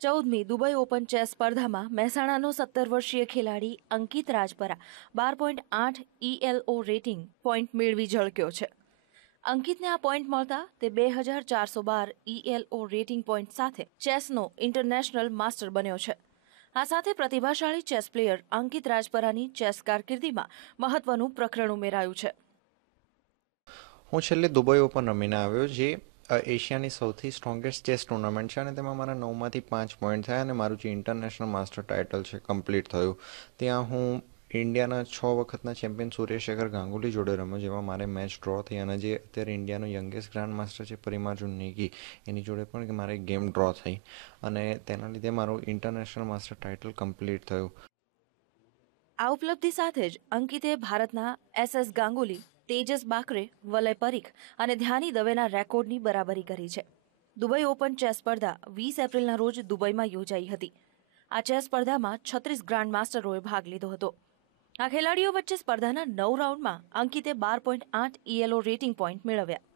ચૌદમી Dubai open chess સ્પર્ધામાં મહેસાણાનો સત્તર વર્ષીય ખેલાડી અંકિત રાજપરા બાર પોઈન્ટ આઠ ઈએલઓ રેટિંગ પોઈન્ટ મેળવી ઝળક્યો છે. અંકિતને આ પોઈન્ટ મળતા તે બે હજાર ચારસો બાર ઈએલઓ રેટિંગ પોઈન્ટ સાથે ચેસનો ઇન્ટરનેશનલ માસ્ટર બન્યો છે. આ સાથે પ્રતિભાશાળી ચેસ પ્લેયર અંકિત રાજપરાની ચેસ કારકિર્દીમાં મહત્વનું પ્રકરણ ઉમેરાયું છે. હું છેલ્લે દુબઈ ઓપન રમીને આવ્યો, જે એશિયાની સૌથી સ્ટ્રોંગેસ્ટ ચેસ ટુર્નામેન્ટ છે અને તેમાં મારા નવમાંથી પાંચ પોઈન્ટ થયા અને મારું જે ઇન્ટરનેશનલ માસ્ટર ટાઇટલ છે કમ્પ્લીટ થયું. ત્યાં હું ઇન્ડિયાના છ વખતના ચેમ્પિયન સૂર્યશેખર ગાંગુલી જોડે રમ્યો, જેમાં મારે મેચ ડ્રો થઈ અને જે અત્યારે ઇન્ડિયાનો યંગેસ્ટ ગ્રાન્ડ માસ્ટર છે, પરિમાર્જુન નેગી, એની જોડે પણ મારે ગેમ ડ્રો થઈ અને તેના લીધે મારું ઇન્ટરનેશનલ માસ્ટર ટાઇટલ કમ્પ્લીટ થયું. આ ઉપલબ્ધિ સાથે જ અંકિતે ભારતના એસ એસ ગાંગુલી તેજસ બાકરે વલય પરીખ અને ધ્યાની દવેના રેકોર્ડની બરાબરી કરી છે. દુબઈ ઓપન ચેસ સ્પર્ધા વીસ એપ્રિલના રોજ દુબઈમાં યોજાઈ હતી. આ ચેસ સ્પર્ધામાં છત્રીસ ગ્રાન્ડ માસ્ટરોએ ભાગ લીધો હતો. આ ખેલાડીઓ વચ્ચે સ્પર્ધાના નવ રાઉન્ડમાં અંકિતે બાર પોઈન્ટ આઠ ઈએલઓ રેટિંગ પોઈન્ટ મેળવ્યા.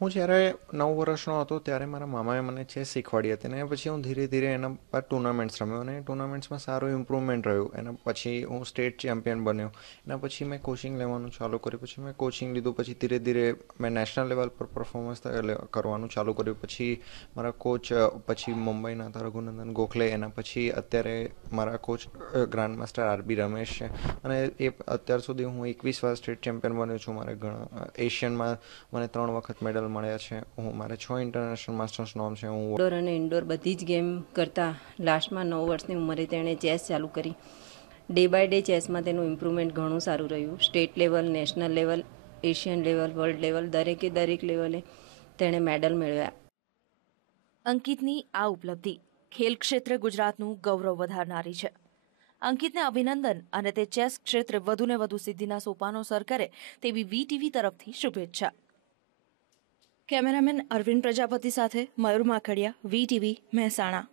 હું જ્યારે નવ વર્ષનો હતો ત્યારે મારા મામાએ મને ચેસ શીખવાડી હતી અને પછી હું ધીરે ધીરે એના પર ટુર્નામેન્ટ્સ રમ્યો અને ટુર્નામેન્ટ્સમાં સારું ઇમ્પ્રુવમેન્ટ રહ્યું. એના પછી હું સ્ટેટ ચેમ્પિયન બન્યો. એના પછી મેં કોચિંગ લેવાનું ચાલુ કર્યું. પછી મેં કોચિંગ લીધું. પછી ધીરે ધીરે મેં નેશનલ લેવલ પર પરફોર્મન્સ કરવાનું ચાલુ કર્યું. પછી મારા કોચ પછી મુંબઈના હતા રઘુનંદન ગોખલે. એના પછી અત્યારે મારા coach grand master R B Ramesh છે. અને એ અત્યાર સુધી હું એકવીસ વાર સ્ટેટ ચેમ્પિયન બન્યો છું. મારે ઘણા એશિયનમાં મને ત્રણ વખત મેડલ મળ્યા છે. હું મારે છ ઇન્ટરનેશનલ માસ્ટર્સ નોમ છે. હું આઉટડોર અને ઇન્ડોર બધી જ ગેમ કરતાં લાસ્ટમાં નવ વર્ષની ઉંમરે તેણે ચેસ ચાલુ કરી. ડે બાય ડે ચેસમાં તેનું ઇમ્પ્રુવમેન્ટ ઘણું સારું રહ્યું. State level national level Asian level world level દરેકે દરેક લેવલે તેણે મેડલ મેળવ્યા. અંકિતની આ ઉપલબ્ધિ ખેલ ક્ષેત્રે ગુજરાતનું ગૌરવ વધારનારી છે. અંકિતને અભિનંદન અને તે ચેસ ક્ષેત્રે વધુને વધુ સિદ્ધિના સોપાનો સર કરે તેવી વીટીવી તરફથી શુભેચ્છા. કેમેરામેન અરવિંદ પ્રજાપતિ સાથે મયુર માખડિયા વીટીવી મહેસાણા.